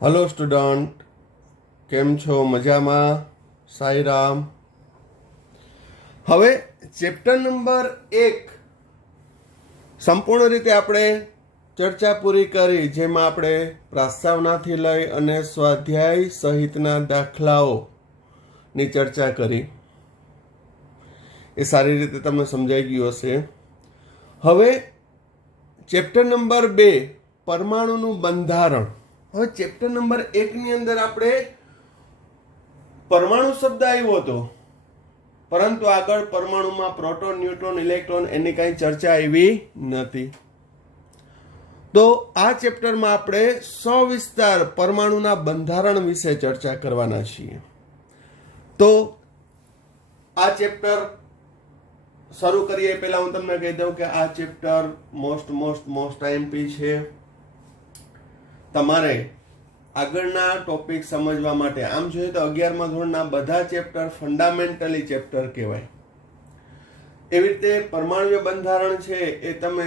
Hello student, કેમ છો? મજામાં? સાઈરામ. હવે ચેપ્ટર નંબર 1 સંપૂર્ણ રીતે આપણે ચર્ચા પૂરી કરી, જેમાં આપણે પ્રસ્તાવનાથી લઈ અને સ્વાધ્યાય સહિતના દાખલાઓની ચર્ચા કરી. એ સારી રીતે તમને સમજાઈ ગયું હશે. હવે ચેપ્ટર નંબર 2 પરમાણુનું બંધારણ. હવે ચેપ્ટર નંબર 1 ની અંદર આપણે પરમાણુ શબ્દ આવ્યો હતો, પરંતુ આગળ પરમાણુમાં પ્રોટોન, ન્યુટ્રોન, ઇલેક્ટ્રોન એની કાંઈ ચર્ચા આવી નથી. તો આ ચેપ્ટરમાં આપણે સવિસ્તાર પરમાણુના બંધારણ વિશે ચર્ચા કરવાના છીએ. તો આ ચેપ્ટર શરૂ કરીએ પહેલા હું તમને કહી દઉં કે આ ચેપ્ટર મોસ્ટ આઈએમપી છે. તમારે આગળના ટોપિક સમજવા માટે, આમ જોઈએ તો 11મા ધોરણના બધા ચેપ્ટર ફંડામેન્ટલી ચેપ્ટર કહેવાય. એવી રીતે પરમાણુય બંધારણ છે એ તમે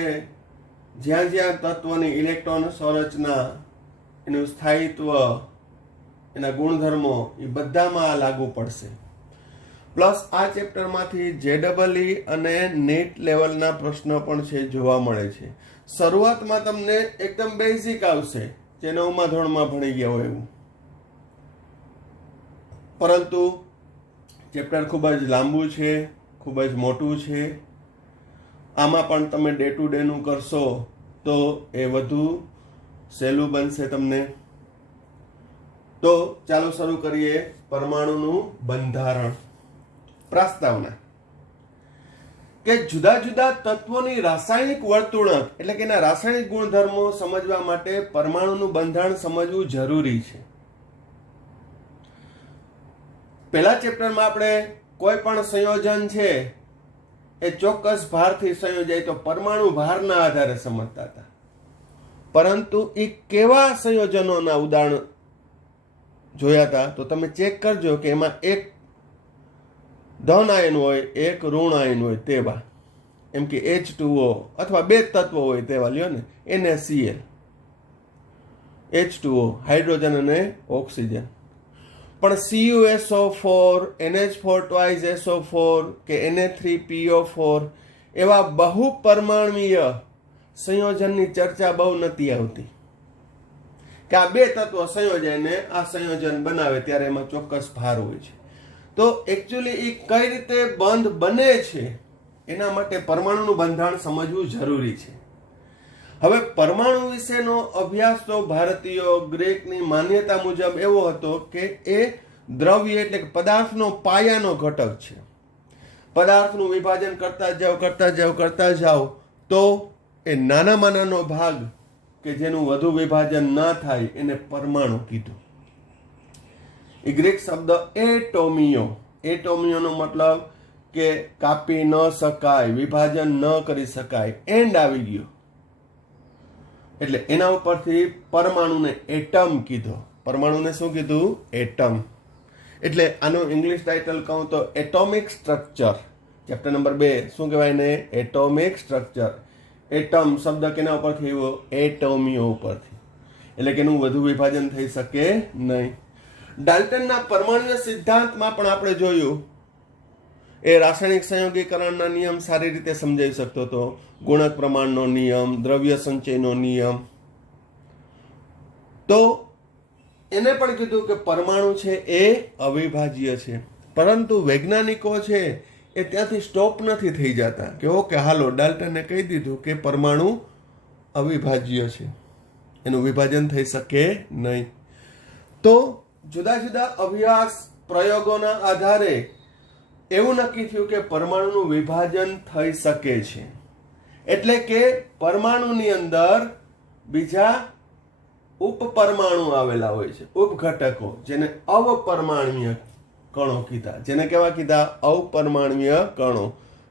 જ્યાં જ્યાં તત્વની ઇલેક્ટ્રોન સંરચના, એનું સ્થાયિત્વ, એના ગુણધર્મો એ બધામાં લાગુ પડશે. પ્લસ આ ચેપ્ટરમાંથી JEE અને નેટ લેવલના પ્રશ્નો પણ છે, જોવા મળે છે. શરૂઆતમાં તમને એકદમ બેઝિક આવશે, જે 9મા ધોરણમાં ભણી ગયા હોય એવું. પરંતુ ચેપ્ટર ખૂબ જ લાંબુ છે, ખૂબ જ મોટું છે. આમાં પણ તમે ડે ટુ ડેનું કરશો તો એ વધુ સહેલું બનશે તમને. તો ચાલો શરૂ કરીએ પરમાણુનું બંધારણ. પ્રસ્તાવના કે જુદા જુદા તત્વોની રાસાયણિક વર્તણૂક એટલે કે એના રાસાયણિક ગુણધર્મો સમજવા માટે પરમાણુનું બંધારણ સમજવું જરૂરી છે. પહેલા ચેપ્ટરમાં આપણે કોઈ પણ સંયોજન છે એ ચોક્કસ ભારથી સંયોજાય તો પરમાણુ ભારના આધારે સમજતા હતા. પરંતુ એ કેવા સંયોજનોના ઉદાહરણ જોયા હતા તો તમે ચેક કરજો કે એમાં એક ધન આયન હોય, એક ઋણ આયન હોય તેવા, એમ કે H2O, અથવા બે તત્વો હોય તેવા, લ્યો ને NaCl, H2O હાઇડ્રોજન અને ઓક્સિજન. પણ CuSO4, NH4 twice SO4 કે Na3PO4 એવા બહુ પરમાણુય સંયોજનની ચર્ચા બહુ નથી આવતી, કે આ બે તત્વો સંયોજાઈને આ સંયોજન બનાવે ત્યારે એમાં ચોક્કસ ભાર હોય છે. તો એકચ્યુઅલી એ કઈ રીતે બંધ બને છે એના માટે પરમાણુનું બંધારણ સમજવું જરૂરી છે. હવે પરમાણુ વિશેનો અભ્યાસ તો ભારતીય ગ્રીકની માન્યતા મુજબ એવો હતો કે એ દ્રવ્ય એટલે કે પદાર્થનો પાયાનો ઘટક છે. પદાર્થનું વિભાજન કરતા જાઓ તો એ નાનામાં નાનો ભાગ કે જેનું વધુ વિભાજન ન થાય એને પરમાણુ કીધું. એ ગ્રીક શબ્દ એટોમિયોનો મતલબ કે કાપી ન શકાય, વિભાજન ન કરી શકાય, એન્ડ આવી ગયો એટલે એના ઉપરથી પરમાણુને એટમ કીધો. પરમાણુને શું કીધું? એટમ. એટલે આનું ઇંગ્લિશ ટાઇટલ કહું તો એટોમિક સ્ટ્રક્ચર. ચેપ્ટર નંબર 2 શું કહેવાય ને? Atomic structure. એટમ શબ્દ કેના ઉપરથી આવ્યો? એટોમિયો ઉપરથી. એટલે કે એનું વધુ વિભાજન થઈ શકે નહીં. ડાલ્ટનના પરમાણુ સિદ્ધાંતમાં પણ આપણે જોયું, એ રાસાયણિક સંયોગીકરણના નિયમ સારી રીતે સમજાવી શકતો હતો. ગુણક પ્રમાણનો નિયમ, દ્રવ્ય સંચયનો નિયમ. તો એને પણ કીધું કે પરમાણુ છે એ અવિભાજ્ય છે. પરંતુ વૈજ્ઞાનિકો છે એ ત્યાંથી સ્ટોપ નથી થઈ જતા કે ઓકે હાલો, ડાલ્ટને કહી દીધું કે પરમાણુ અવિભાજ્ય છે, એનું વિભાજન થઈ શકે નહીં. તો જુદા જુદા અભ્યાસ પ્રયોગોના આધારે એવું નક્કી થયું કે પરમાણુનું વિભાજન થઈ શકે છે. એટલે કે પરમાણુની અંદર બીજા ઉપપરમાણુ આવેલા હોય છે, ઉપઘટકો, જેને અવપરમાણુય કણો કીધા. જેને કેવા કીધા? અવપરમાણુય કણો,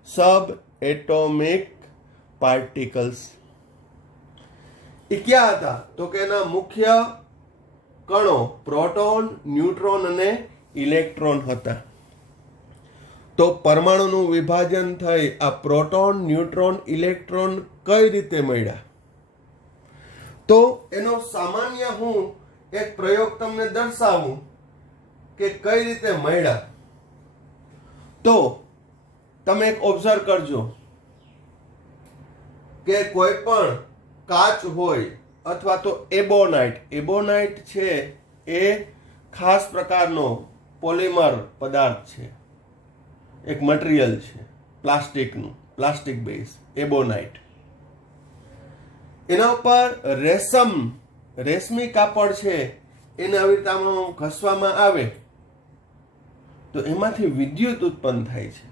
સબ એટોમિક પાર્ટિકલ્સ. એ ક્યાં હતા? તો કે એના મુખ્ય કણો પ્રોટોન, ન્યુટ્રોન અને ઇલેક્ટ્રોન હતા. તો પરમાણુનું વિભાજન થઈ આ પ્રોટોન, ન્યુટ્રોન, ઇલેક્ટ્રોન કઈ રીતે મળ્યા? તો એનો સામાન્ય હું એક પ્રયોગ તમને દર્શાવું કે કઈ રીતે મળ્યા, તો તમે એક ઓબ્ઝર્વ કરજો કે કોઈ પણ કાચ હોય અથવા તો એબોનાઇટ છે એ ખાસ પ્રકારનો પોલિમર પદાર્થ છે, એક મટીરિયલ છે પ્લાસ્ટિક બેઝ એબોનાઇટ. એના ઉપર રેશમી કાપડ છે એને આવી રીતે આમાં ઘસવામાં આવે તો એમાંથી વિદ્યુત ઉત્પન્ન થાય છે.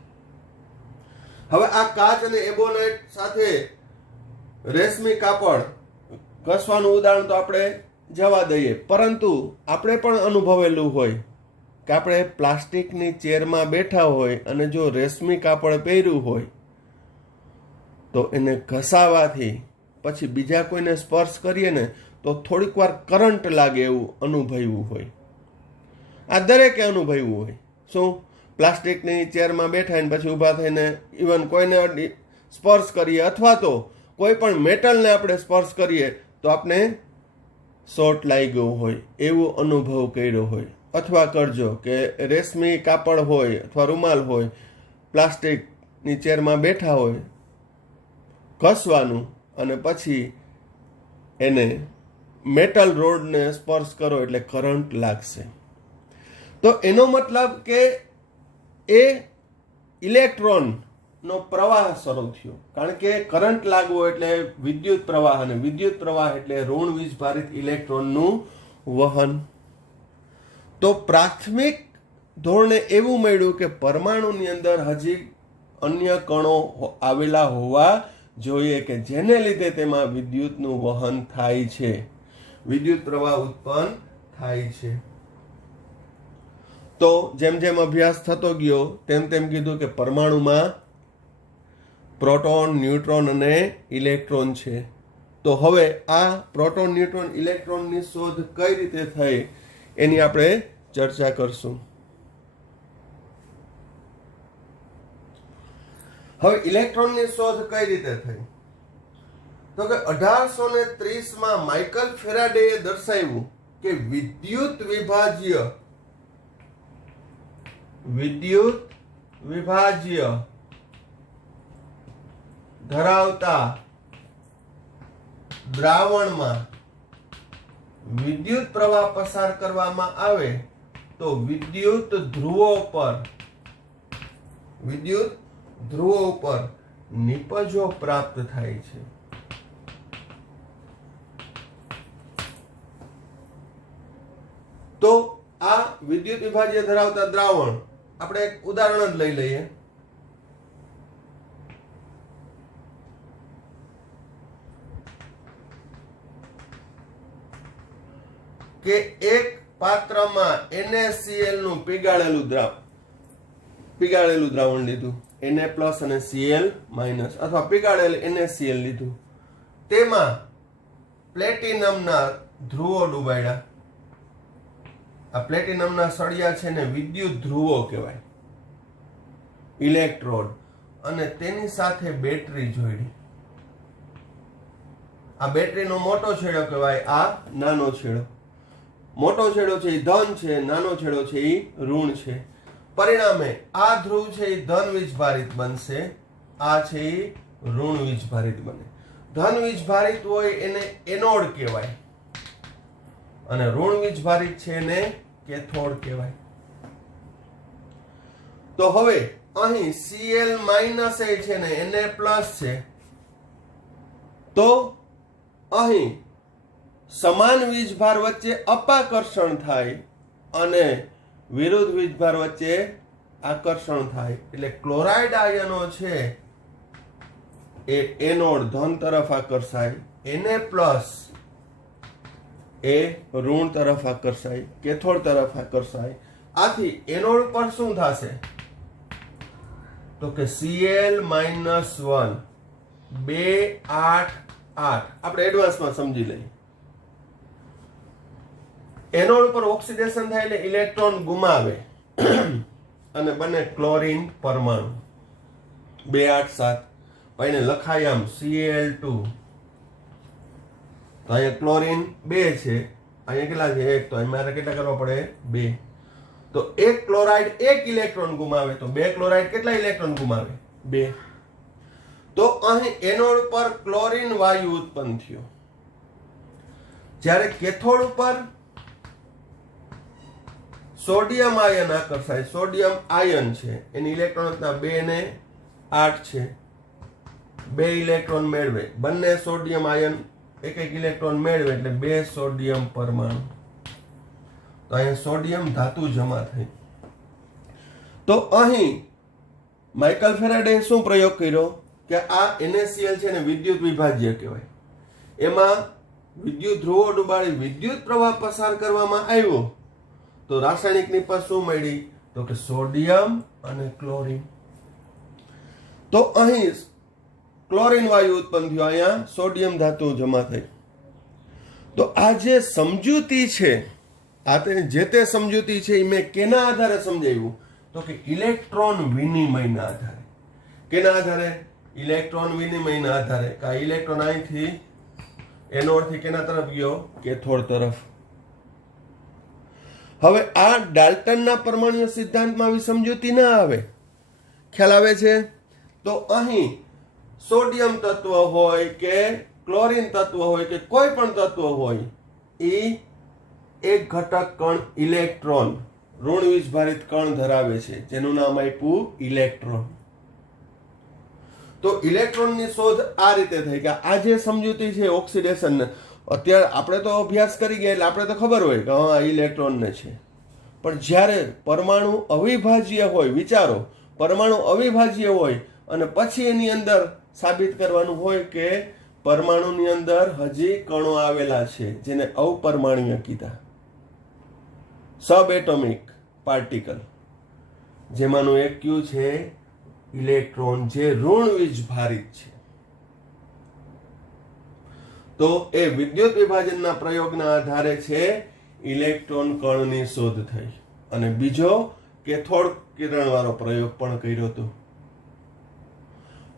હવે આ કાચ અને એબોનાઇટ સાથે રેશમી કાપડ ઘસવાનું ઉદાહરણ તો આપણે જવા દઈએ, પરંતુ આપણે પણ અનુભવેલું હોય કે આપણે પ્લાસ્ટિકની ચેરમાં બેઠા હોય અને જો રેશમી કાપડ પહેર્યું હોય તો એને ઘસાવાથી પછી બીજા કોઈને સ્પર્શ કરીએ ને તો થોડીક વાર કરંટ લાગે એવું અનુભવ્યું હોય. આ દરેકે અનુભવ્યું હોય. શું? પ્લાસ્ટિકની ચેરમાં બેઠા ને પછી ઊભા થઈને ઇવન કોઈને સ્પર્શ કરીએ અથવા તો કોઈ પણ મેટલને આપણે સ્પર્શ કરીએ તો આપણે શોર્ટ લાગ્યો હોય એવો અનુભવ કર્યો હોય. અથવા કરજો કે રેશમી કાપડ હોય અથવા રૂમાલ હોય, પ્લાસ્ટિકની ચેરમાં બેઠા હોય, ઘસવાનું અને પછી એને મેટલ રોડને સ્પર્શ કરો એટલે કરંટ લાગશે. તો એનો મતલબ કે એ ઇલેક્ટ્રોનનો પ્રવાહ શરૂ થયો, કારણ કે કરંટ લાગવો એટલે વિદ્યુત પ્રવાહ, અને વિદ્યુત પ્રવાહ એટલે ઋણ વીજભારિત ઇલેક્ટ્રોનનું વહન. તો પ્રાથમિક ધોરણે એવું મળ્યું કે પરમાણુની અંદર હજી અન્ય કણો આવેલા હોવા જોઈએ કે જેને લીધે તેમાં વિદ્યુતનું વહન થાય છે, વિદ્યુત પ્રવાહ ઉત્પન્ન થાય છે. તો જેમ જેમ અભ્યાસ થતો ગયો તેમ તેમ કીધું કે પરમાણુમાં પ્રોટોન, ન્યુટ્રોન અને ઇલેક્ટ્રોન છે. તો હવે આ પ્રોટોન, ન્યુટ્રોન, ઇલેક્ટ્રોનની શોધ કઈ રીતે થઈ એની આપણે ચર્ચા કરશું. હવે ઇલેક્ટ્રોનની શોધ કઈ રીતે થઈ? તો કે 1830 માઇકલ ફેરાડેએ દર્શાવ્યું કે વિદ્યુત વિભાજ્ય ધરાવતા દ્રાવણમાં વિદ્યુત પ્રવાહ પસાર કરવામાં આવે તો વિદ્યુત ધ્રુવો ઉપર નિપજો પ્રાપ્ત થાય છે. તો આ વિદ્યુત વિભાજ્ય ધરાવતા દ્રાવણ આપણે એક ઉદાહરણ જ લઈ લઈએ. કે એક પાત્રમાં NaCl નું પીગાળેલું દ્રાવણ લીધું, Na+ અને Cl- અથવા પીગાળેલ NaCl લીધું, તેમાં પ્લેટિનમના ધ્રુવો ડુબાડ્યા. આ પ્લેટિનમના સળિયા છે ને વિદ્યુત ધ્રુવો કહેવાય, ઇલેક્ટ્રોડ, અને તેની સાથે બેટરી જોડી. આ બેટરીનો મોટો છેડો કહેવાય, આ નાનો છેડો. મોટો છેડો છે એ ધન છે, નાનો છેડો છે એ ઋણ છે. પરિણામે આ ધ્રુવ છે એ ધન વીજભારિત બનશે, આ છે એ ઋણ વીજભારિત બને. ધન વીજભારિત હોય એને એનોડ કહેવાય અને ઋણ વીજભારિત છે એને કેથોડ કહેવાય. તો હવે અહીં Cl- એ છે ને Na+ છે, તો અહીં સમાન વીજભાર વચ્ચે અપાકર્ષણ થાય અને વિરુદ્ધ વીજભાર વચ્ચે આકર્ષણ થાય. એટલે ક્લોરાઇડ આયનો છે એ એનોડ ધન તરફ આકર્ષાય, Na+ એ ઋણ તરફ આકર્ષાય, કેથોડ તરફ આકર્ષાય. આથી એનોડ પર શું થશે? તો કે Cl- 1 2 8 8. આપણે એડવાન્સમાં સમજી લઈએ. એનોડ ઉપર ઓક્સિડેશન થાય એટલે ઇલેક્ટ્રોન ગુમાવે અને બને ક્લોરીન પરમાણુ 2 8 7. એને લખાય આમ Cl2. તો અહીંયા ક્લોરીન 2 છે અહીંયા કેટલા છે 1, તો અહીં મારે કેટલા કરવા પડે 2. તો એક ક્લોરાઇડ 1 ઇલેક્ટ્રોન ગુમાવે, તો 2 ક્લોરાઇડ કેટલા ઇલેક્ટ્રોન ગુમાવે 2. તો અહીં એનોડ પર ક્લોરીન વાયુ ઉત્પન્ન થયો, જ્યારે કેથોડ ઉપર સોડિયમ આયન આકર્ષાય. સોડિયમ આયન છે, એની ઇલેક્ટ્રોન રચના 2 ને 8 છે, 2 ઇલેક્ટ્રોન મેળવે. બંને સોડિયમ આયન એક ઇલેક્ટ્રોન મેળવે એટલે 2 સોડિયમ પરમાણુ. તો અહીંયા સોડિયમ ધાતુ જમા થઈ. તો અહીં માઇકલ ફેરાડે શું પ્રયોગ કર્યો કે આ NaCl છે ને વિદ્યુત વિભાજ્ય કહેવાય. એમાં વિદ્યુત ધ્રુવો ડુબાડી વિદ્યુત પ્રવાહ પસાર કરવામાં આવ્યો, તો રાસાયણિક નિપજ શું મળી? તો કે સોડિયમ અને ક્લોરીન. તો અહીં ક્લોરીન વાયુ ઉત્પન્ન થયો, અહીંયા સોડિયમ ધાતુ જમા થઈ. તો આ જે સમજૂતી છે, આ જે તે સમજૂતી છે એ મેં કેના આધારે સમજાવ્યું? તો કે ઇલેક્ટ્રોન વિનિમયના આધારે. કેના આધારે? ઇલેક્ટ્રોન વિનિમયના આધારે. કે આ ઇલેક્ટ્રોન અહીંથી એનોડથી કેના તરફ ગયો? કેથોડ તરફ. હવે આ ડાલ્ટનના પરમાણુ સિદ્ધાંતમાં આવી સમજૂતી ના આવે. ખ્યાલ આવે છે? તો અહીં સોડિયમ તત્વ હોય કે ક્લોરીન તત્વ હોય કે કોઈ પણ તત્વ હોય, એ એક ઘટક કણ ઇલેક્ટ્રોન ઋણ વીજભારિત કણ ધરાવે છે, જેનું નામ આપ્યું ઇલેક્ટ્રોન. તો ઇલેક્ટ્રોનની શોધ આ રીતે થઈ કે આ જે સમજૂતી છે ઓક્સિડેશન, અત્યારે આપણે તો અભ્યાસ કરી ગયા એટલે આપણે તો ખબર હોય કે હા ઇલેક્ટ્રોનને છે. પણ જ્યારે પરમાણુ અવિભાજ્ય હોય, વિચારો, પરમાણુ અવિભાજ્ય હોય અને પછી એની અંદર સાબિત કરવાનું હોય કે પરમાણુની અંદર હજી કણો આવેલા છે, જેને અપરમાણુય કીધા, સબ એટોમિક પાર્ટિકલ, જેમાંનું એક કયું છે? ઇલેક્ટ્રોન, જે ઋણ વીજભારિત છે. તો એ વિદ્યુત વિભાજનના પ્રયોગના આધારે છે ઇલેક્ટ્રોન કણની શોધ થઈ. અને બીજો કેથોડ કિરણવાળો પ્રયોગ પણ કર્યો હતો.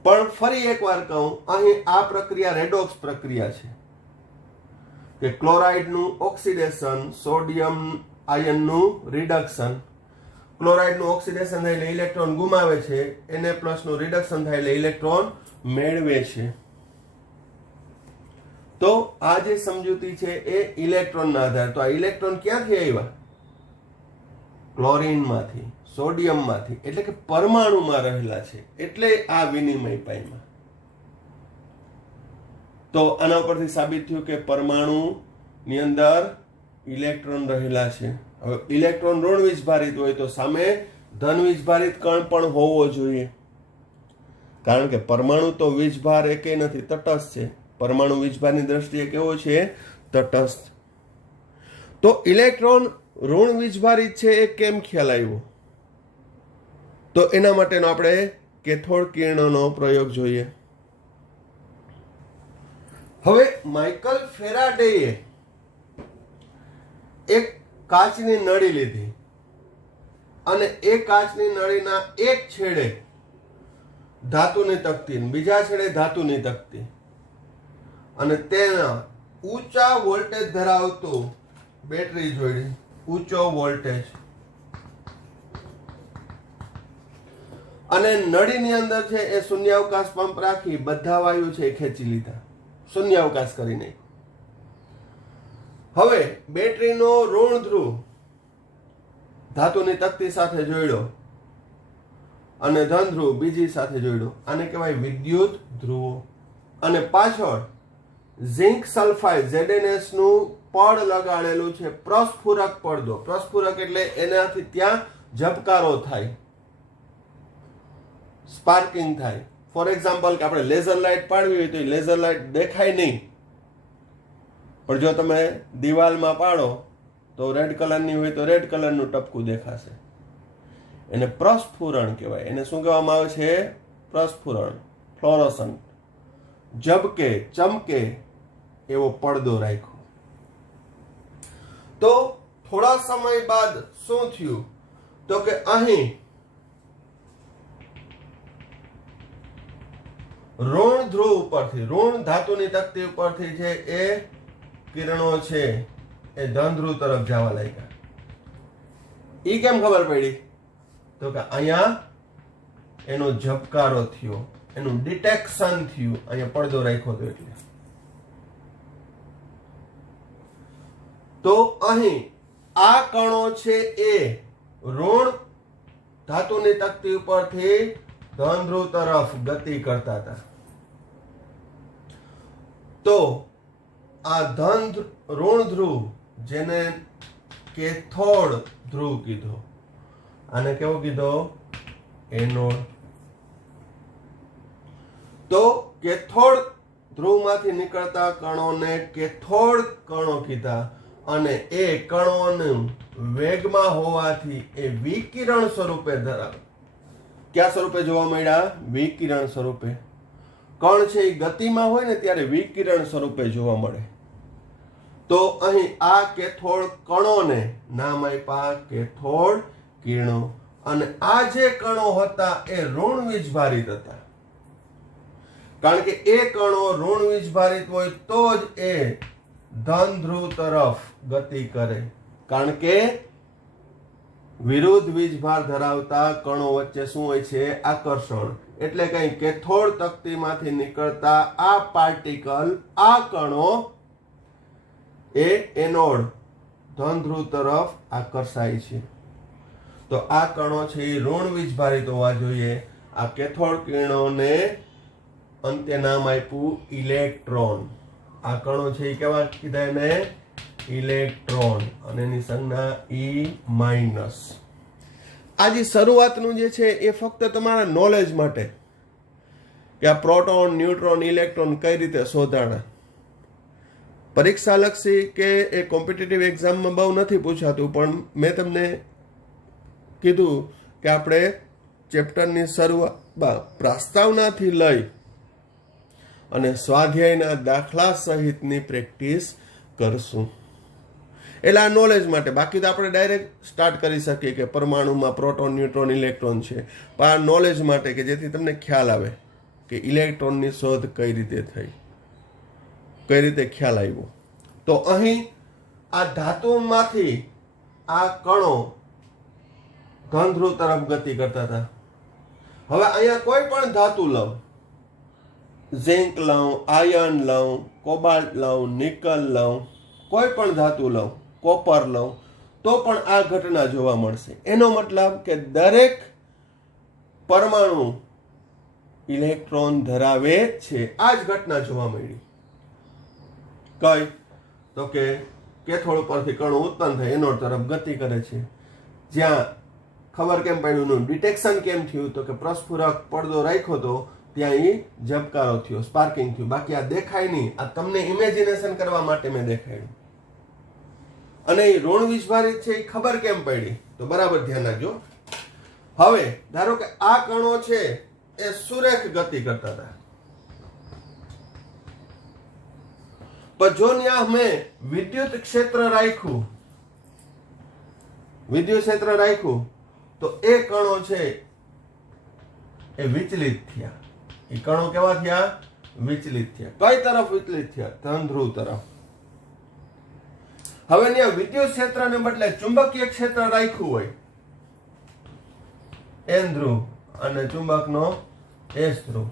પણ ફરી એકવાર કહું, અહીં આ પ્રક્રિયા રેડોક્સ પ્રક્રિયા છે કે ક્લોરાઇડનું ઓક્સિડેશન, સોડિયમ આયનનું રિડક્શન. ક્લોરાઇડનું ઓક્સિડેશન થાય એટલે ઇલેક્ટ્રોન ગુમાવે છે, Na+ નું રિડક્શન થાય એટલે ઇલેક્ટ્રોન મેળવે છે. તો આ જે સમજૂતી છે એ ઇલેક્ટ્રોનના આધારે. તો આ ઇલેક્ટ્રોન ક્યાંથી આવ્યા? ક્લોરીનમાંથી, સોડિયમમાંથી, એટલે કે પરમાણુમાં રહેલા છે, એટલે આ વિનિમય પામ્યા. તો આના ઉપરથી સાબિત થયું કે પરમાણુની અંદર ઇલેક્ટ્રોન રહેલા છે. હવે ઇલેક્ટ્રોન ઋણ વીજભારિત હોય તો સામે ધન વીજભારિત કણ પણ હોવો જોઈએ, કારણ કે પરમાણુ તો વીજભાર એકે નથી, તટસ્થ છે. પરમાણુ વીજભારની દ્રષ્ટિએ કેવો છે? તટસ્થ. તો ઇલેક્ટ્રોન ઋણ વીજભારિત છે એ કેમ ખ્યાલ આવ્યો? તો એના માટેનો આપણે કેથોડ કિરણોનો પ્રયોગ જોઈએ. હવે માઇકલ ફેરાડેએ એક કાચની નળી લીધી અને એ કાચની નળીના એક છેડે ધાતુની તકતી, બીજા છેડે ધાતુની તકતી, અને તેના ઊંચા વોલ્ટેજ ધરાવતું બેટરી જોડી. ઊંચો વોલ્ટેજ, અને નળીની અંદર છે એ શૂન્યાવકાશ પંપ રાખી બધા વાયુ છે એ ખેંચી લીધા, શૂન્યાવકાશ કરી નાખ્યો. હવે બેટરીનો ઋણ ધ્રુવ ધાતુની તકતી સાથે જોડ્યો અને ધન ધ્રુવ બીજી સાથે જોડ્યો. આને કહેવાય વિદ્યુત ધ્રુવો. અને પાછળ ઝિંક સલ્ફાઇડ ZnS નું પડ લગાડેલું છે, પ્રસ્ફુરક પડદો. પ્રસ્ફુરક એટલે એનાથી ત્યાં ઝબકારો થાય, સ્પાર્કિંગ થાય. ફોર એક્ઝામ્પલ કે આપણે લેઝર લાઇટ પાડવી હોય તો લેઝર લાઇટ દેખાય નહીં, પણ જો તમે દિવાલમાં પાડો તો રેડ કલરની હોય તો રેડ કલરનું ટપકું દેખાશે. એને પ્રસ્ફુરણ કહેવાય. એને શું કહેવામાં આવે છે? પ્રસ્ફુરણ, ફ્લોરોસન્ટ. ઝબકે, ચમકે એવો પડદો રાખ્યો. તો થોડા સમય બાદ શું થયું? તો કે અહીં ઋણ ધ્રુવ ઉપરથી, ઋણ ધાતુની તકતી ઉપરથી છે એ કિરણો છે એ ધન ધ્રુવ તરફ જવા લાગ્યા. ઈ કેમ ખબર પડી? તો કે અહીંયા એનો ઝબકારો થયો, એનું ડિટેક્શન થયું. અહીંયા પડદો રાખ્યો હતો એટલે. તો અહીં આ કણો છે એ ઋણ ધાતુની તકતી ઉપરથી ધન ધ્રુવ તરફ ગતિ કરતા હતા. તો આ ઋણ ધ્રુવ, જેને કેથોડ ધ્રુવ કીધો, આને કેવો કીધો? એનોડ. તો કેથોડ ધ્રુવમાંથી નીકળતા કણોને કેથોડ કણો કીધા અને એ કણોનું વેગમાં હોવાથી એ વિકિરણ સ્વરૂપે ધરાવે. કયા સ્વરૂપે જોવા મળ્યા? વિકિરણ સ્વરૂપે. કણ છે એ ગતિમાં હોય ને ત્યારે વિકિરણ સ્વરૂપે જોવા મળે. તો અહીં આ કેથોડ કણોને નામ આપ્યા કેથોડ કિરણો. અને આ જે કણો હતા એ ઋણ વીજભારિત હતા. કારણ કે એ કણો ઋણ વીજભારિત હોય તો જ એ ધન ધ્રુવ તરફ ગતિ કરે. કારણ કે વિરુદ્ધ વીજભાર ધરાવતા કણો વચ્ચે શું હોય છે? આકર્ષણ. એટલે કઈ કેથોડ તકતીમાંથી નીકળતા આ પાર્ટિકલ, આ કણો એ એનોડ ધન ધ્રુવ તરફ આકર્ષાય છે. તો આ કણો છે એ ઋણ વીજભારિત હોવા જોઈએ. આ કેથોડ કિરણોને અંતે નામ આપ્યું ઇલેક્ટ્રોન. આ કણો છે એ કેવા કીધા? એને ઇલેક્ટ્રોન. અને એની સંજ્ઞા E-. આ જે શરૂઆતનું જે છે એ ફક્ત તમારા નોલેજ માટે કે આ પ્રોટોન, ન્યુટ્રોન, ઇલેક્ટ્રોન કઈ રીતે શોધાણા. પરીક્ષા લક્ષી કે એ કોમ્પિટિટિવ એક્ઝામમાં બહુ નથી પૂછાતું, પણ મેં તમને કીધું કે આપણે ચેપ્ટરની શરૂઆત પ્રસ્તાવનાથી લઈ અને સ્વાધ્યાયના દાખલા સહિતની પ્રેક્ટિસ કરશું. એટલે આ નોલેજ માટે. બાકી તો આપણે ડાયરેક્ટ સ્ટાર્ટ કરી શકીએ કે પરમાણુમાં પ્રોટોન, ન્યુટ્રોન, ઇલેક્ટ્રોન છે. પણ આ નોલેજ માટે કે જેથી તમને ખ્યાલ આવે કે ઇલેક્ટ્રોનની શોધ કઈ રીતે થઈ, કઈ રીતે ખ્યાલ આવ્યો. તો અહીં આ ધાતુમાંથી આ કણો ધન ધ્રુવ તરફ ગતિ કરતા હતા. હવે અહીંયા કોઈ પણ ધાતુ લઉં, ઝિંક લઉં, આયર્ન લઉં, કોબાલ્ટ લઉં, નિકલ લઉં, કોઈ પણ ધાતુ લઉં, કોપર લઉં, તો પણ આ ઘટના જોવા મળશે. એનો મતલબ કે દરેક પરમાણુ ઇલેક્ટ્રોન ધરાવે છે. આ જ ઘટના જોવા મળી. કઈ? તો કે કેથોડ પરથી કણો ઉત્પન્ન થાય, એનોડ તરફ ગતિ કરે છે. જ્યાં ખબર કેમ પડ્યું, ડિટેક્શન કેમ થયું? તો કે પ્રસ્ફુરક પડદો રાખ્યો તો ત્યાં એ ઝબકારો થયો, સ્પાર્કિંગ થયું. બાકી આ દેખાય નહીં. આ તમને ઇમેજિનેશન કરવા માટે મેં દેખાડ્યું. અને એ ઋણ વીજભારિત છે એ ખબર કેમ પડી? તો બરાબર ધ્યાન રાખજો. હવે ધારો કે આ કણો છે એ સુરેખ ગતિ કરતા હતા, પણ જો ત્યાં મેં વિદ્યુત ક્ષેત્ર રાખ્યું, તો એ કણો છે એ વિચલિત થયા. એ કણો કેવા થયા? વિચલિત થયા. કઈ તરફ વિચલિત થયા? ધન ધ્રુવ તરફ. હવે ત્યાં વિદ્યુત ક્ષેત્રને બદલે ચુંબકીય ક્ષેત્ર રાખ્યું હોય, N ધ્રુવ અને ચુંબકનો S ધ્રુવ,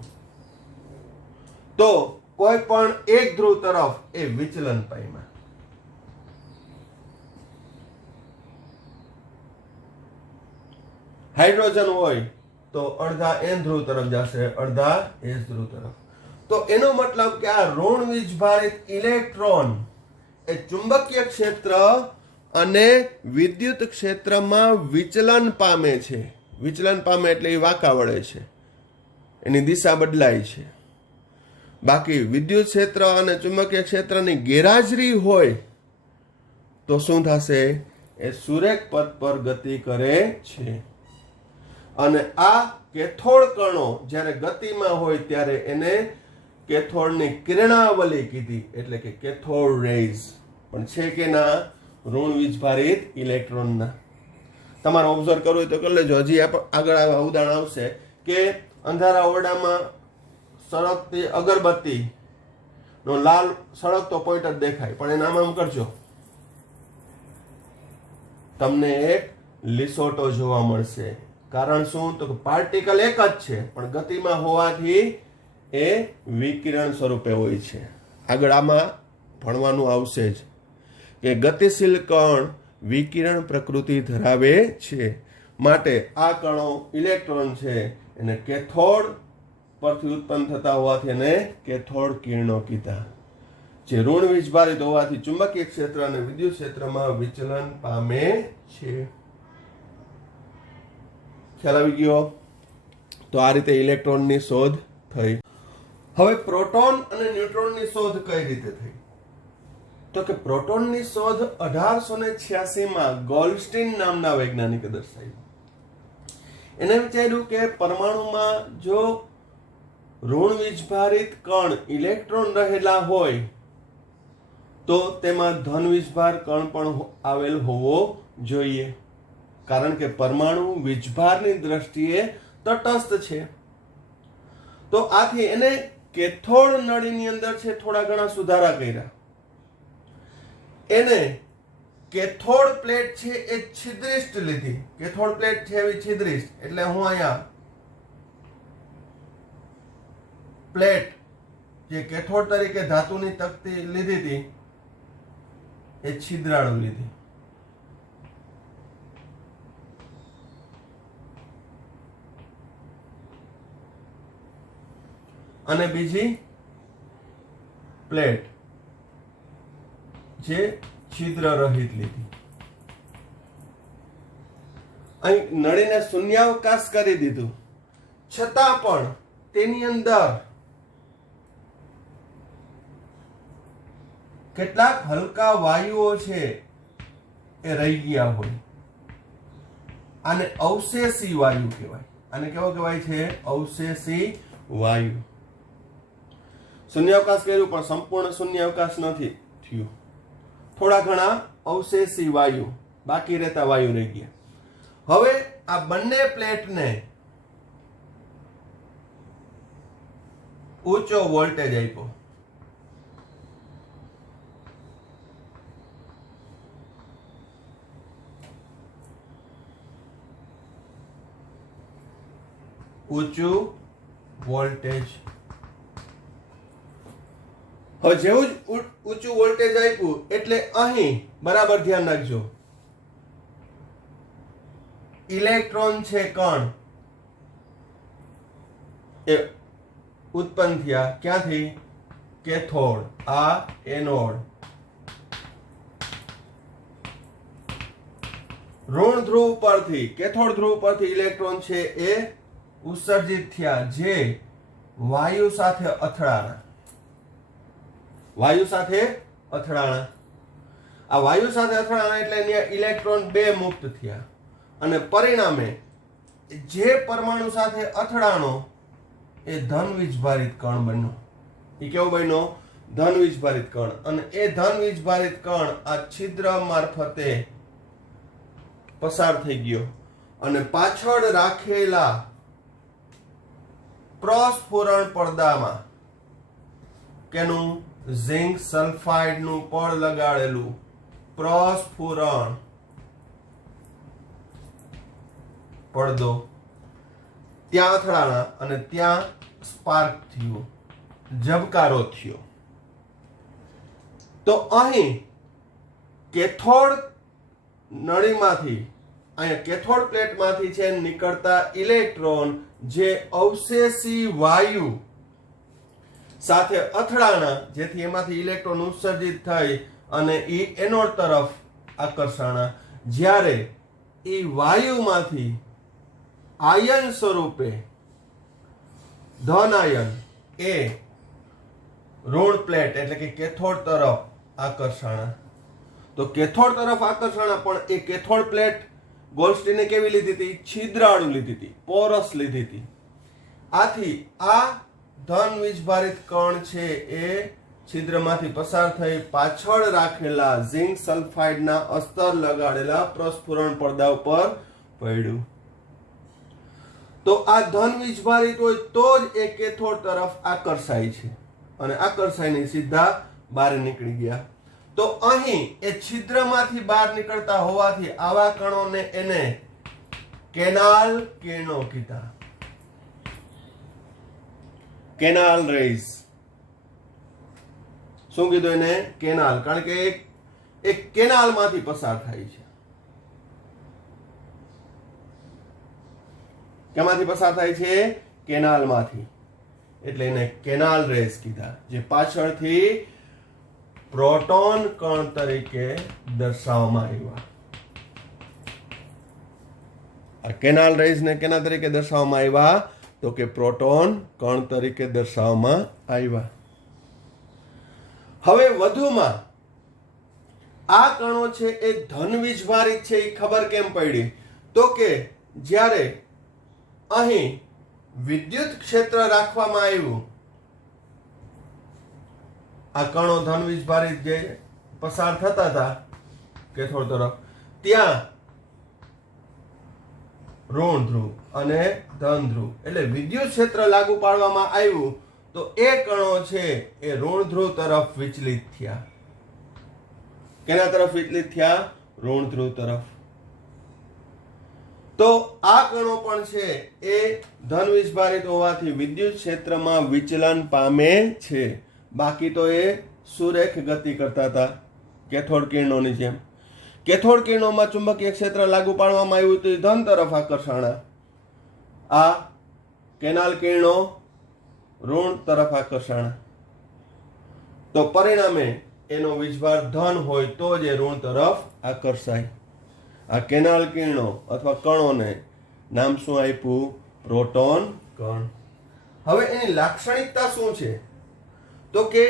તો કોઈ પણ એક ધ્રુવ તરફ એ વિચલન પામ્યા. હાઇડ્રોજન હોય તો અડધા N ધ્રુવ તરફ જશે, અડધા S ધ્રુવ તરફ. તો એનો મતલબ કે આ ઋણ વીજભારિત ઇલેક્ટ્રોન એ ચુંબકીય ક્ષેત્ર અને વિદ્યુત ક્ષેત્રમાં વિચલન પામે છે. વિચલન પામે એટલે એ વાંકા વળે છે, એની દિશા બદલાય છે. બાકી વિદ્યુત ક્ષેત્ર અને ચુંબકીય ક્ષેત્રની ગેરહાજરી હોય તો શું થશે? એ સુરેખ પથ પર ગતિ કરે છે. અને આ કેથોડ કણો જ્યારે ગતિમાં હોય ત્યારે એને કેથોડની કિરણાવલી કીધી, એટલે કે કેથોડ રેઝ. પણ છે કે ના? ઋણ વીજભારિત ઇલેક્ટ્રોનના. તમારે ઓબ્ઝર્વ કરવું હોય તો કરી લેજો. હજી આગળ આવા ઉદાહરણ આવશે કે અંધારા ઓરડામાં સળગતી અગરબત્તી નો લાલ સળગતો પોઈન્ટ જ દેખાય, પણ એને આમ કરજો તમને એક લીસોટો જોવા મળશે. કારણ શું? તો પાર્ટિકલ એક જ છે પણ ગતિમાં હોવાથી એ વિકિરણ સ્વરૂપે હોય છે. આગળ આમાં ભણવાનું આવશે જ કે ગતિશીલ કણ વિકિરણ પ્રકૃતિ ધરાવે છે. માટે આ કણો ઇલેક્ટ્રોન છે એને કેથોડ પરથી ઉત્પન્ન થતા હોવાથી એને કેથોડ કિરણો કીધા, જે ઋણ વીજભારિત હોવાથી ચુંબકીય ક્ષેત્ર અને વિદ્યુત ક્ષેત્રમાં વિચલન પામે છે. ખ્યાલ આવી ગયો? તો આ રીતે ઇલેક્ટ્રોનની શોધ થઈ. હવે પ્રોટોન અને ન્યુટ્રોનની શોધ કઈ રીતે થઈ? તો કે પ્રોટોનની શોધ 1886માં ગોલ્ડસ્ટીન નામના વૈજ્ઞાનિકે દર્શાવી. એને વિચાર્યું કે પરમાણુમાં જો ઋણ વીજભારિત કણ ઇલેક્ટ્રોન રહેલા હોય તો તેમાં ધન વીજભાર કણ પણ આવેલ હોવો જોઈએ, કારણ કે પરમાણુ વીજભારની દ્રષ્ટિએ તટસ્થ છે. તો આથી એને કેથોડ નળીની અંદર છે થોડા ઘણા સુધારા કર્યા. એને કેથોડ પ્લેટ છે એ છિદ્રિષ્ટ લીધી. કેથોડ પ્લેટ છે એવી છિદ્રિષ્ટ, એટલે હું અહીંયા પ્લેટ જે કેથોડ તરીકે ધાતુની તકતી લીધી હતી એ છિદ્રાળુ લીધી. અને બીજી પ્લેટ જે છિદ્ર રહિત લીધી. અહીં નળીને શૂન્યાવકાશ કરી દીધું, છતાં પણ તેની અંદર કેટલાક હલકા વાયુઓ છે એ રહી ગયા હોય. આને અવશેષી વાયુ કહેવાય. આને કેવો કહેવાય છે? અવશેષી વાયુ. શૂન્યાવકાશ કર્યું પણ સંપૂર્ણ શૂન્યાવકાશ નથી થયું. થોડા ઘણા અવશેષી વાયુ, બાકી રહેતા વાયુ રહી ગયા. હવે આ બંને પ્લેટને ઊંચો વોલ્ટેજ આપ્યો. ઊંચું વોલ્ટેજ. હવે જેવું જ ઊંચું વોલ્ટેજ આપ્યું એટલે અહીં બરાબર ધ્યાન રાખજો, ઇલેક્ટ્રોન છે કણ એ ઉત્પન્ન થયા. ક્યાંથી? કેથોડ. આ એનોડ. ઋણ ધ્રુવ પરથી, કેથોડ ધ્રુવ પરથી ઇલેક્ટ્રોન છે એ ઉત્સર્જિત થયા, જે વાયુ સાથે અથડાણા. વાયુ સાથે અથડાણા. આ વાયુ સાથે અથડાણા એટલે અહીંયા ઇલેક્ટ્રોન 2 મુક્ત થયા અને પરિણામે જે પરમાણુ સાથે અથડાણો એ ધન વીજભારિત કણ બન્યો. એ કેવો બન્યો? ધન વીજભારિત કણ. અને એ ધન વીજભારિત કણ આ છિદ્ર મારફતે પસાર થઈ ગયો અને પાછળ રાખેલા પ્રસ્ફુરણ પડદામાં કેનું? ઝિંક સલ્ફાઇડ નું પડ લગાડેલું પ્રસ્ફુરણ પડદો ત્યાં અથડાણા અને ત્યાં સ્પાર્ક થયું, ઝબકારો થયો. તો અહીં કેથોડ નળીમાંથી, અહીંયા કેથોડ પ્લેટમાંથી છે નીકળતા ઇલેક્ટ્રોન જે અવશેષી વાયુ સાથે અથડાણા, જેથી એમાંથી ઇલેક્ટ્રોન ઉત્સર્જિત થઈ અને એ એનોડ તરફ આકર્ષાણા. જ્યારે એ વાયુમાંથી આયન સ્વરૂપે ધન આયન એ ઋણ પ્લેટ એટલે કે કેથોડ તરફ આકર્ષાણા. તો કેથોડ તરફ આકર્ષાણા, પણ એ કેથોડ પ્લેટ ગોલ્ડસ્ટીને કેવી લીધી હતી? છિદ્રાળુ લીધી હતી, પોરસ લીધી હતી. આથી આ ધન વીજભારિત કણ છે એ છિદ્રમાંથી પસાર થઈ પાછળ રાખેલા ઝિંક સલ્ફાઇડના અસ્તર લગાડેલા પ્રસ્ફુરણ પડદા ઉપર પડ્યું. તો આ ધન વીજભારિત હોય તો જ એ કેથોડ તરફ આકર્ષાય છે અને આકર્ષાઈને સીધા બહાર નીકળી ગયા. તો અહીં એ છિદ્રમાંથી બહાર નીકળતા હોવાથી આવા કણોને એને કેનાલ કિરણો કીધા. Canal rays. શું કીધું એને? કેનાલ. કારણ કે એક કેનાલમાંથી પસાર થાય છે. કેમાંથી પસાર થાય છે? કેનાલમાંથી. એટલે એને કેનાલ રેઝ કીધા, જે પાછળથી પ્રોટોન કણ તરીકે દર્શાવવામાં આવ્યા. આ કેનાલ રેઝ ને કેના તરીકે દર્શાવવામાં આવ્યા? તો કે પ્રોટોન કણ તરીકે દર્શાવવામાં આવ્યા. હવે વધુમાં આ કણો છે એ ધન વીજભારિત છે. એ ખબર કેમ પડી? તો કે જ્યારે અહીં વિદ્યુત ક્ષેત્ર રાખવામાં આવ્યું, આ કણો ધન વીજભારિત જે પસાર થતા હતા કેથોડ તરફ, ત્યાં ઋણ ધ્રુવ અને ધન ધ્રુવ એટલે વિદ્યુત ક્ષેત્ર લાગુ પાડવામાં આવ્યું, તો એ કણો છે એ ઋણ ધ્રુવ તરફ વિચલિત થયા. કેના તરફ વિચલિત થયા? ઋણ ધ્રુવ તરફ. તો આ કણો પણ છે એ ધન વીજભારિત હોવાથી વિદ્યુત ક્ષેત્રમાં વિચલન પામે છે. બાકી તો એ સુરેખ ગતિ કરતા હતા કેથોડ કિરણોની જેમ. કેથોડ કિરણોમાં ચુંબકીય ક્ષેત્ર લાગુ પાડવામાં આવ્યું તો ધન તરફ આકર્ષાણા. આ કેનાલ કિરણો ઋણ તરફ આકર્ષાણા. તો પરિણામે એનો વીજભાર ધન હોય તો જ એ ઋણ તરફ આકર્ષાય. આ કેનાલ કિરણો અથવા કણોને નામ શું આપ્યું? પ્રોટોન કણ. હવે એની લાક્ષણિકતા શું છે? તો કે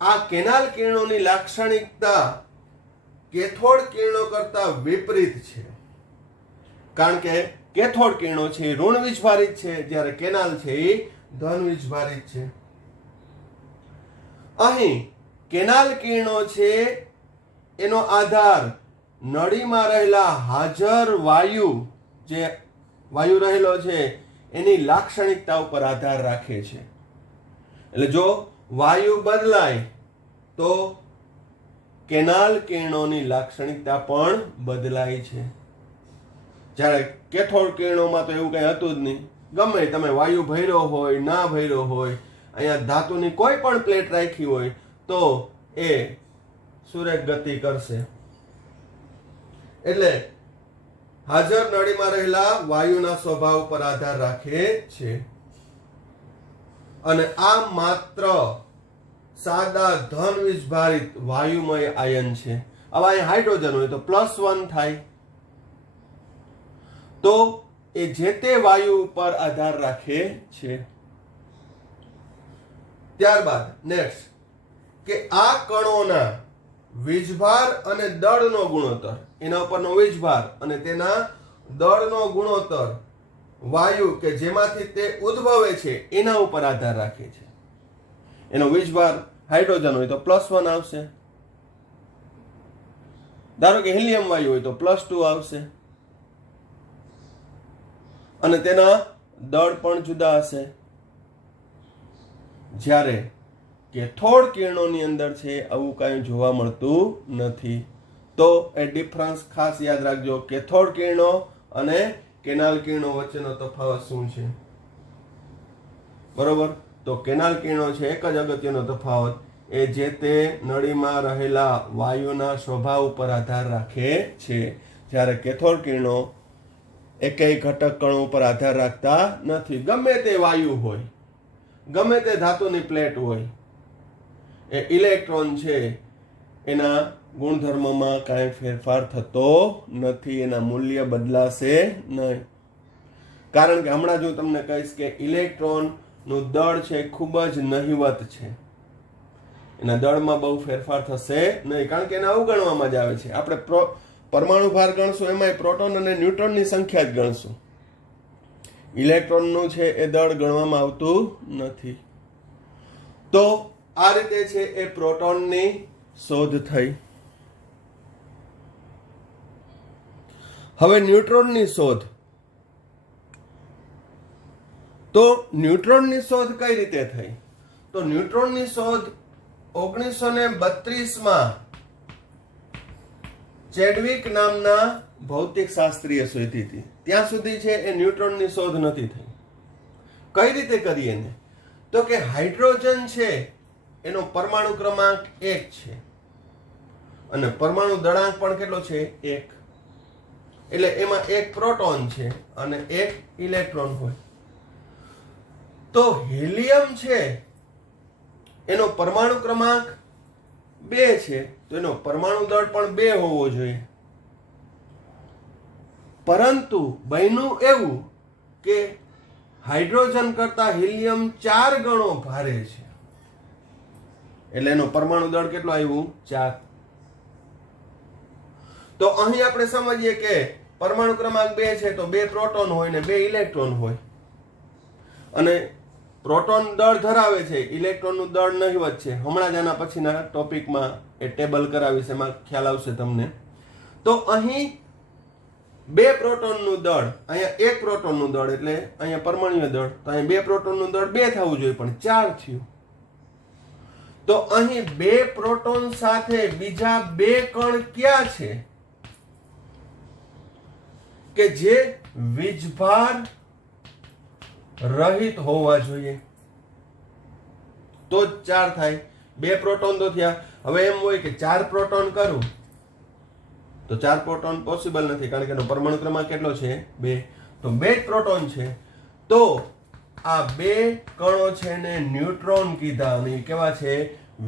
આ કેનાલ કિરણોની લાક્ષણિકતા કેથોડ કિરણો કરતા વિપરીત છે. કારણ કે કેથોડ કિરણો છે એ ઋણ વીજભારિત છે, જ્યારે કેનાલ છે એ ધન વીજભારિત છે. અહીં કેનાલ કિરણો છે એનો આધાર નળીમાં રહેલા હાજર વાયુ, જે વાયુ રહેલો છે એની લાક્ષણિકતા ઉપર આધાર રાખે છે. એટલે જો વાયુ બદલાય તો કેનાલ કિરણોની લાક્ષણિકતા પણ બદલાય છે. જ્યારે કેથોડ કિરણોમાં તો એવું કંઈ હતું જ નહીં. ગમે તમે વાયુ ભર્યો હોય, ના ભર્યો હોય, અહીંયા ધાતુની કોઈ પણ પ્લેટ રાખી હોય તો એ સુરેખ ગતિ કરશે. એટલે હાજર નળીમાં રહેલા વાયુના સ્વભાવ પર આધાર રાખે છે. અને આ માત્ર સાદા ધન વીજભારિત વાયુમય આયન છે. હવે અહીં હાઇડ્રોજન હોય તો +1 થાય, તો એ જે તે વાયુ ઉપર આધાર રાખે છે. ત્યારબાદ નેક્સ્ટ કે આ કણોના વીજભાર અને દળનો ગુણોત્તર, એના ઉપરનો વીજભાર અને તેના દળનો ગુણોત્તર વાયુ કે જેમાંથી તે ઉદ્ભવે છે એના ઉપર આધાર રાખે છે. એનો વીજભાર હાઇડ્રોજન હોય તો +1 આવશે. ધારો કે હિલિયમ વાયુ હોય તો +2 આવશે. અને તેના દળ પણ જુદા હશે. જ્યારે કેથોડ કિરણોની અંદર છે આવું કાંઈ જોવા મળતું નથી. તો એ ડિફરન્સ ખાસ યાદ રાખજો. કેથોડ કિરણો અને કેનાલ કિરણો વચ્ચેનો તફાવત શું છે? બરોબર. તો કેનાલ કિરણો છે એક જ અગત્યનો તફાવત, એ જે તે નળીમાં રહેલા વાયુના સ્વભાવ ઉપર આધાર રાખે છે. જ્યારે કેથોડ કિરણો એકેય ઘટક કણો ઉપર આધાર રાખતા નથી. ગમે તે વાયુ હોય, ગમે તે ધાતુની પ્લેટ હોય, એ ઇલેક્ટ્રોન છે એના ગુણધર્મમાં કાંઈ ફેરફાર થતો નથી. એના મૂલ્ય બદલાશે નહીં. કારણ કે હમણાં જો તમને કહીશ કે ઇલેક્ટ્રોનનું દળ છે ખૂબ જ નહિવત છે, એના દળમાં બહુ ફેરફાર થશે નહીં, કારણ કે એને અવગણવામાં જ આવે છે. આપણે પરમાણુ ભાર ગણશું એમાંય પ્રોટોન અને ન્યુટ્રોનની સંખ્યા જ ગણશું. ઇલેક્ટ્રોનનું છે એ દળ ગણવામાં આવતું નથી. તો આ રીતે છે એ પ્રોટોનની શોધ થઈ. હવે ન્યુટ્રોનની શોધ. તો ન્યુટ્રોનની શોધ કઈ રીતે થઈ? તો ન્યુટ્રોનની શોધ 1932માં ચેડવિક નામના ભૌતિક શાસ્ત્રીએ શોધી હતી. ત્યાં સુધી છે એ ન્યુટ્રોનની શોધ નથી થઈ. કઈ રીતે કરી એને? તો કે હાઇડ્રોજન છે એનો પરમાણુ ક્રમાંક 1 છે અને પરમાણુ દળાંક પણ કેટલો છે? 1. એટલે એમાં 1 પ્રોટોન છે અને 1 ઇલેક્ટ્રોન હોય. તો હિલિયમ છે એનો પરમાણુ ક્રમાંક 2 છે, તો એનો પરમાણુ દળ પણ 2 હોવો જોઈએ. પરંતુ બન્યું એવું કે હાઇડ્રોજન કરતા હિલિયમ 4 ગણો ભારે છે, એટલે એનો પરમાણુ દળ કેટલો આવ્યું? 4. તો અહીં આપણે સમજીએ કે પરમાણુ ક્રમાંક 2 છે તો 2 પ્રોટોન હોય ને 2 ઇલેક્ટ્રોન હોય, અને પ્રોટોન દળ ધરાવે છે, ઇલેક્ટ્રોનનું દળ નહિવત છે. હમણાં જ આના પછીના ટોપિકમાં એ ટેબલ કરાવીશ, એમાં ખ્યાલ આવશે તમને. તો અહીં 2 પ્રોટોનનું દળ, અહીંયા 1 પ્રોટોનનું દળ, એટલે અહીંયા પરમાણુય દળ, તો અહીં 2 પ્રોટોનનું દળ 2 થવું જોઈએ, પણ 4 થયું. તો અહીં 2 પ્રોટોન સાથે બીજા 2 કણ ક્યાં છે કે જે વીજભાર રહિત હોવા જોઈએ? તો જ 4 થાય. 2 પ્રોટોન તો થયા. હવે એમ હોય કે 4 પ્રોટોન કરું તો 4 પ્રોટોન પોસિબલ નથી, કારણ કે એનો પરમાણુ ક્રમાંક કેટલો છે? 2. તો 2 જ પ્રોટોન છે. તો આ 2 કણો છે ને ન્યુટ્રોન કીધા, અને કેવા છે?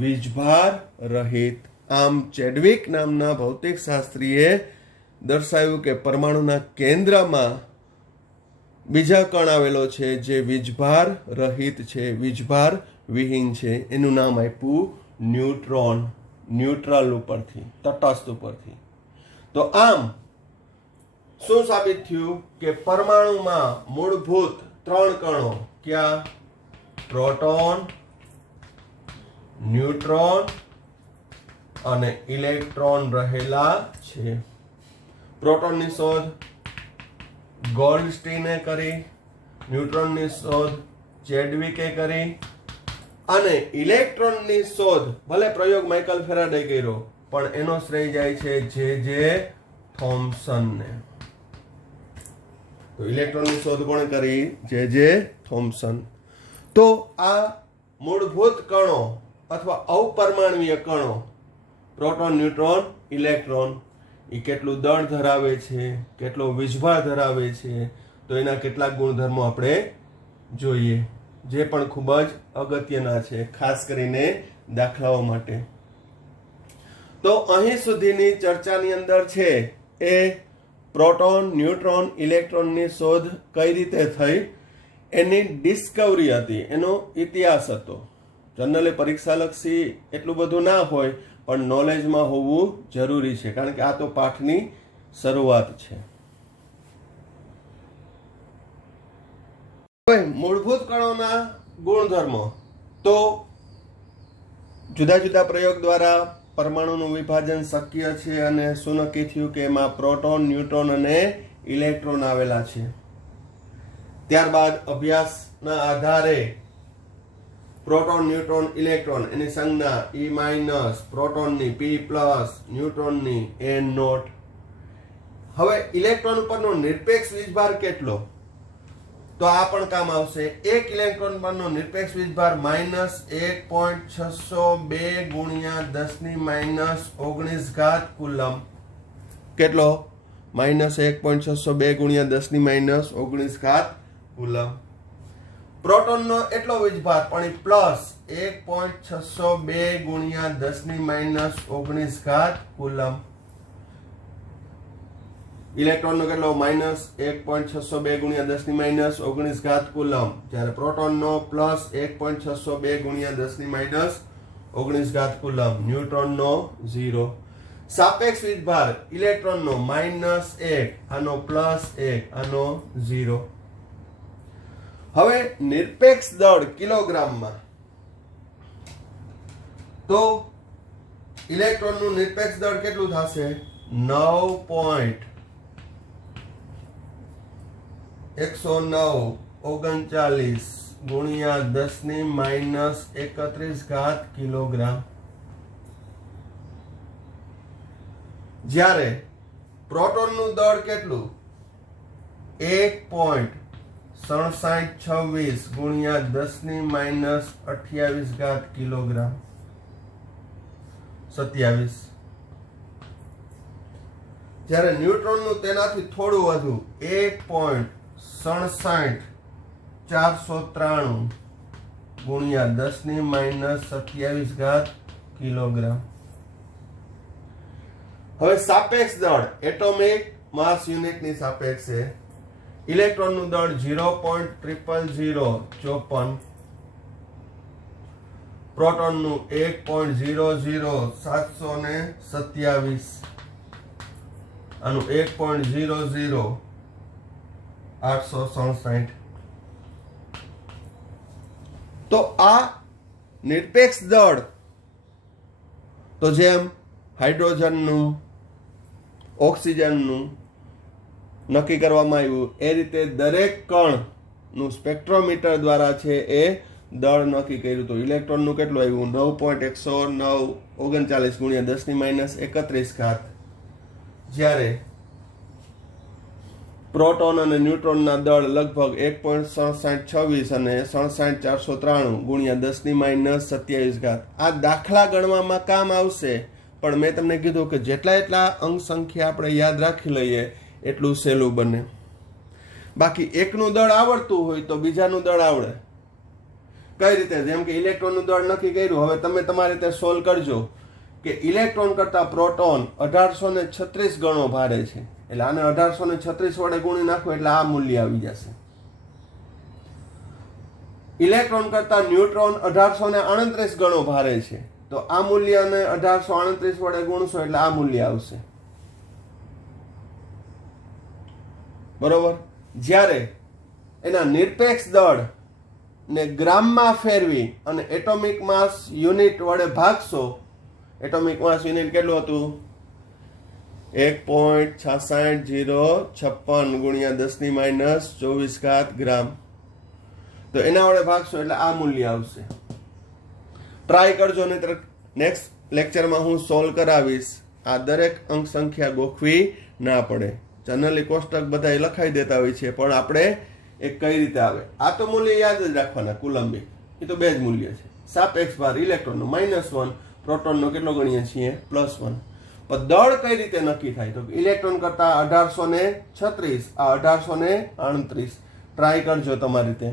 વીજભાર રહિત. આમ ચેડવિક નામના ભૌતિક શાસ્ત્રીએ દર્શાવ્યું કે પરમાણુના કેન્દ્રમાં બીજા કણ આવેલો છે જે વીજભાર રહિત છે, વીજભાર વિહીન છે. એનું નામ આપ્યું ન્યુટ્રોન, ન્યુટ્રલ ઉપરથી, તટસ્થ ઉપરથી. તો આમ શું સાબિત થયું કે પરમાણુમાં મૂળભૂત 3 કણો, ક્યાં? પ્રોટોન, ન્યુટ્રોન અને ઇલેક્ટ્રોન રહેલા છે. પ્રોટોનની શોધ ગોલ્ડસ્ટીને કરી, ન્યુટ્રોનની શોધ ચેડવિકે કરી, અને ઇલેક્ટ્રોનની શોધ ભલે પ્રયોગ માઇકલ ફેરાડે કર્યો, પણ એનો શ્રેય જાય છે જે થોમ્સનને. તો ઇલેક્ટ્રોનની શોધ કોણે કરી? જે થોમ્સન. તો આ મૂળભૂત કણો અથવા અપરમાણવીય કણો, પ્રોટોન, ન્યુટ્રોન, ઇલેક્ટ્રોન, એ કેટલું દળ ધરાવે છે, કેટલો વીજભાર ધરાવે છે, તો એના કેટલાક ગુણધર્મો આપણે જોઈએ, જે પણ ખૂબ જ અગત્યના છે, ખાસ કરીને દાખલાઓ માટે. તો અહીં સુધીની ચર્ચાની અંદર છે એ પ્રોટોન, ન્યુટ્રોન, ઇલેક્ટ્રોનની શોધ કઈ રીતે થઈ એની ડિસ્કવરી હતી, એનો ઇતિહાસ હતો. જનરલી પરીક્ષાલક્ષી એટલું બધું ના હોય, પણ નોલેજમાં હોવું જરૂરી છે, કારણ કે આ તો પાઠની શરૂઆત છે. હવે મૂળભૂત કણોના ગુણધર્મો. તો જુદા જુદા પ્રયોગ દ્વારા પરમાણુનું વિભાજન શક્ય છે, અને શું નક્કી થયું કે એમાં પ્રોટોન, ન્યુટ્રોન અને ઇલેક્ટ્રોન આવેલા છે. ત્યારબાદ અભ્યાસના આધારે પ્રોટોન, ન્યુટ્રોન, ઇલેક્ટ્રોન એની સંજ્ઞા E-, પ્રોટોનની P+, ન્યુટ્રોનની N0. હવે ઇલેક્ટ્રોન ઉપરનો નિરપેક્ષ વીજભાર કેટલો? તો આ પણ કામ આવશે. 1 ઇલેક્ટ્રોન પરનો નિરપેક્ષ વીજભાર -1.602 ગુણ્યા 10⁻⁻19 કુલમ. કેટલો? -1.602 ગુણ્યા 10⁻⁻19 કુલમ. પ્રોટોનનો એટલો વીજભાર પણ +1.602 ગુણ્યા 10⁻⁻19 કુલમ. ઇલેક્ટ્રોનનો કેટલો? -1.602 ગુણ્યા 10⁻⁻19 કુલમ. જ્યારે પ્રોટોનનો +1.602 ગુણ્યા 10⁻⁻19 કુલમ. ન્યુટ્રોનનો 0. સાપેક્ષ વીજભાર ઇલેક્ટ્રોનનો -1, આનો +1, આનો 0. હવે નિરપેક્ષ દળ કિલોગ્રામમાં. તો ઇલેક્ટ્રોનનું નિરપેક્ષ દળ કેટલું થશે? 9.139 ગુણ્યા 10⁻31 કિલોગ્રામ. જ્યારે પ્રોટોનનું દળ કેટલું 1.6726 ગુણ્યા 10⁻28 કિલોગ્રામ 27. જ્યારે ન્યુટ્રોનનું તેનાથી થોડું વધુ 1.67493 ગુણ્યા 10⁻27 કિલોગ્રામ. હવે સાપેક્ષ દળ એટોમિક માસ યુનિટની સાપેક્ષે ઇલેક્ટ્રોનનું દળ 0.00054, પ્રોટોનનું 1.00727, આનું 1.00867. તો આ નિરપેક્ષ દળ તો જેમ હાઇડ્રોજનનું, ઓક્સિજનનું નક્કી કરવામાં આવ્યું એ રીતે દરેક કણનું સ્પેક્ટ્રોમીટર દ્વારા છે એ દળ નક્કી કર્યું. તો ઇલેક્ટ્રોનનું કેટલું આવ્યું 9.139 ગુણ્યા 10⁻31, જ્યારે પ્રોટોન અને ન્યુટ્રોનના દળ લગભગ 1.6726 અને 67493 ગુણ્યા 10⁻27. આ દાખલા ગણવામાં કામ આવશે, પણ મેં તમને કીધું કે જેટલા અંક સંખ્યા આપણે યાદ રાખી લઈએ એટલું સહેલું બને. બાકી એકનું દળ આવડતું હોય તો બીજાનું દળ આવડે. કઈ રીતે? જેમ કે ઇલેક્ટ્રોનનું દળ નક્કી કર્યું, હવે તમે તમારી રીતે સોલ્વ કરજો કે ઇલેક્ટ્રોન કરતા પ્રોટોન 1836 ગણો ભારે છે, એટલે આને 1836 વડે ગુણી નાખો એટલે આ મૂલ્ય આવી જશે. ઇલેક્ટ્રોન કરતા ન્યુટ્રોન 1838 ગણો ભારે છે, તો આ મૂલ્યને 1838 વડે ગુણશો એટલે આ મૂલ્ય આવશે. બરોબર. જ્યારે એના નિરપેક્ષ દળ ને ગ્રામમાં ફેરવી અને એટોમિક માસ યુનિટ વડે ભાગશો, એટોમિક માસ યુનિટ કેટલું હતું 1.66056 ગુણ્યા 10⁻24 ગ્રામ, તો એના વડે ભાગશો એટલે આ મૂલ્ય આવશે. ટ્રાય કરજો, નહીતર નેક્સ્ટ લેક્ચરમાં હું સોલ્વ કરાવીશ. આ દરેક અંક સંખ્યા ગોખવી ના પડે. જનરલી કોષ્ટક બધા લખાઈ દેતા હોય છે, પણ આપણે એ કઈ રીતે આવે આ તો મૂલ્ય યાદ જ રાખવાના. કુલંબિક એ તો બે જ મૂલ્ય છે. સાપેક્ષ ભાર ઇલેક્ટ્રોનનો -1, પ્રોટોનનો કેટલો ગણીએ છીએ +1. પણ દળ કઈ રીતે નક્કી થાય? તો ઇલેક્ટ્રોન કરતા 1836, આ 1838. ટ્રાય કરજો તમારી રીતે.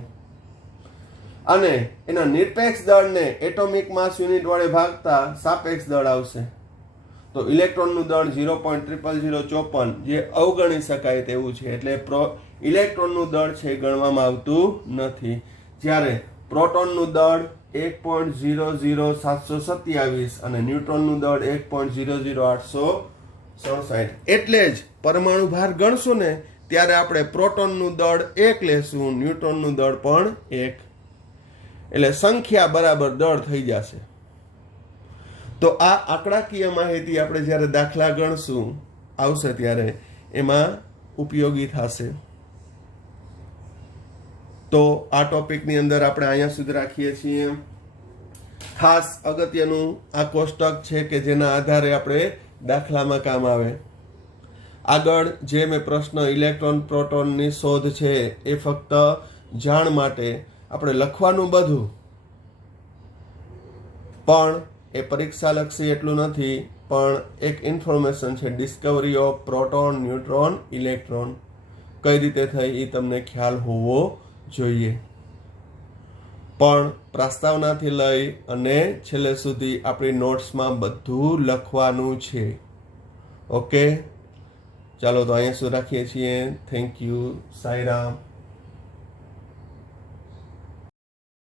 અને એના નિરપેક્ષ દળને એટોમિક માસ યુનિટ વડે ભાગતા સાપેક્ષ દળ આવશે. તો ઇલેક્ટ્રોનનું દળ 0.00054, જે અવગણી શકાય તેવું છે, એટલે ઇલેક્ટ્રોનનું દળ છે ગણવામાં આવતું નથી. જ્યારે પ્રોટોનનું દળ 1.00727 અને ન્યુટ્રોનનું દળ 1.00867. એટલે જ પરમાણુ ભાર ગણશું ને ત્યારે આપણે પ્રોટોનનું દળ 1 લેશું, ન્યુટ્રોનનું દળ પણ 1, એટલે સંખ્યા બરાબર દળ થઈ જશે. તો આ આંકડાકીય માહિતી આપણે જ્યારે દાખલા ગણશું આવશે ત્યારે એમાં ઉપયોગી થશે. તો આ ટોપિકની અંદર આપણે અહીંયા સુધી રાખીએ છીએ. ખાસ અગત્યનું આ કોષ્ટક છે કે જેના આધારે આપણે દાખલામાં કામ આવે. આગળ જે મેં પ્રશ્ન ઇલેક્ટ્રોન પ્રોટોનની શોધ છે એ ફક્ત જાણ માટે આપણે લખવાનું બધું, પણ એ પરીક્ષાલક્ષી એટલું નથી, પણ એક ઇન્ફોર્મેશન છે. Discovery of proton, neutron, electron કઈ રીતે થઈ એ તમને ખ્યાલ હોવો જોઈએ. પણ પ્રસ્તાવનાથી લઈ અને છેલ્લે સુધી આપણી નોટ્સમાં બધું લખવાનું છે. ઓકે, ચાલો તો અહીંયા સુધી રાખીએ છીએ. Thank you. સાંઈરામ.